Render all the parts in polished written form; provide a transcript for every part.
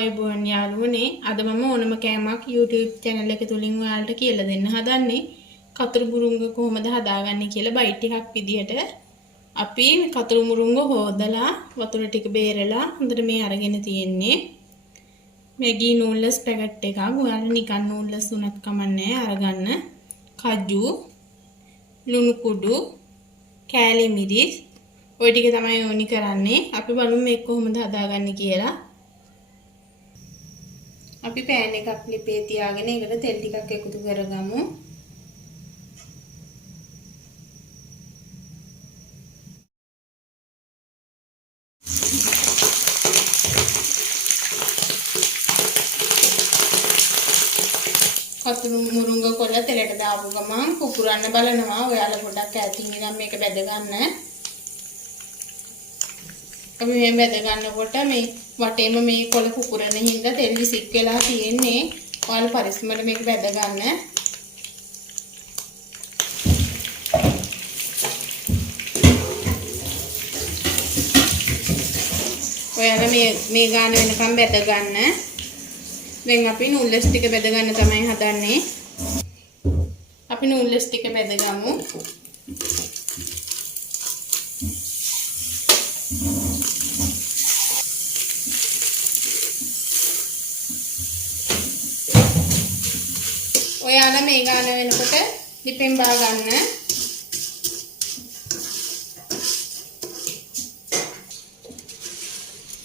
ආයුබෝවන් යාළුවනේ අද මම ඕනම කෑමක් YouTube channel එක තුලින් ඔයාලට කියලා දෙන්න හදන්නේ කතුරුමුරුංග කොහොමද හදාගන්නේ කියලා බයිට් එකක් විදියට අපි කතුරුමුරුංග හොදලා වතුර ටික බේරලා හොඳට මේ අරගෙන තියෙන්නේ Maggi noodles පැකට් එකක් ඔයාලා නිකන් noodles උනත් කමන්නේ අරගන්න කජු ලුණු කුඩු කෑලි මිරිස් ඔය ටික තමයි ඕනි කරන්නේ අපි බලමු මේක කොහොමද හදාගන්නේ කියලා අපි පෑන් එකක් ලිපේ තියාගෙන ඒකට තෙල් ටිකක් එකතු කරගමු. කතුරුමුරුංග කොළ තෙලට දාපු ගමන් පුපුරන්න බලනවා. ඔයාලා පොඩ්ඩක් ඈතින් ඉඳන් මේක බැද ගන්න. අපි මේ බැද ගන්නකොට මේ වටේම මේ කොළ පුපුරන හින්දා තෙල් විසික් වෙලා තියෙන්නේ. ඔයාලා පරිස්සමට මේක බැද ගන්න. ඔයාලා මේ ගාන වෙනකම් බැද ගන්න. දැන් අපි නූඩ්ල්ස් ටික බැද ගන්න තමයි හදන්නේ. අපි නූඩ්ල්ස් ටික බැද ගමු. ඔයාලා මේ ගාන වෙනකොට ලිපෙන් බා ගන්න.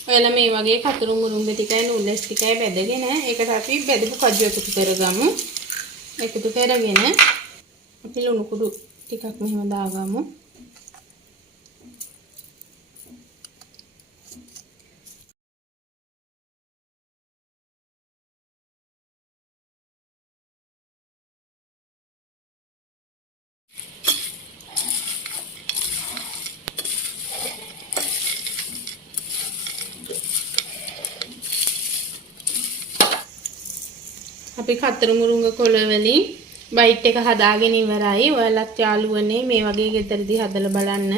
ඔයාලා මේ වගේ කතුරුමුරුංග ටිකයි නූඩ්ල්ස් ටිකයි බෙදගෙන ඒකට අපි බෙදපු කජු එකතු කරගමු. එකතු කරගෙන අපි ලුණු කුඩු ටිකක් මෙහෙම දාගමු. අපි කතුරුමුරුංග කොළ වලින් බයිට් එක හදාගෙන ඉවරයි. ඔයාලත් යාළුවනේ මේ වගේ ගෙදරදී හදලා බලන්න.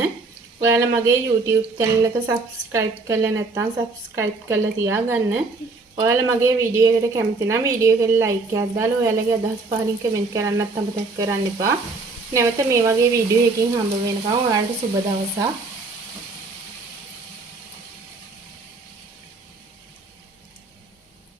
ඔයාලා මගේ YouTube channel එක subscribe කරලා නැත්නම් subscribe කරලා තියාගන්න. ඔයාලා මගේ වීඩියෝ එකට කැමති නම් වීඩියෝ එකට like එකක් දාලා ඔයාලගේ අදහස් පහලින් කමෙන්ට් කරන්නත් අමතක කරන්න එපා. නැවත මේ වගේ වීඩියෝ එකකින් හම්බ වෙනකම් ඔයාලට සුබ දවසක්.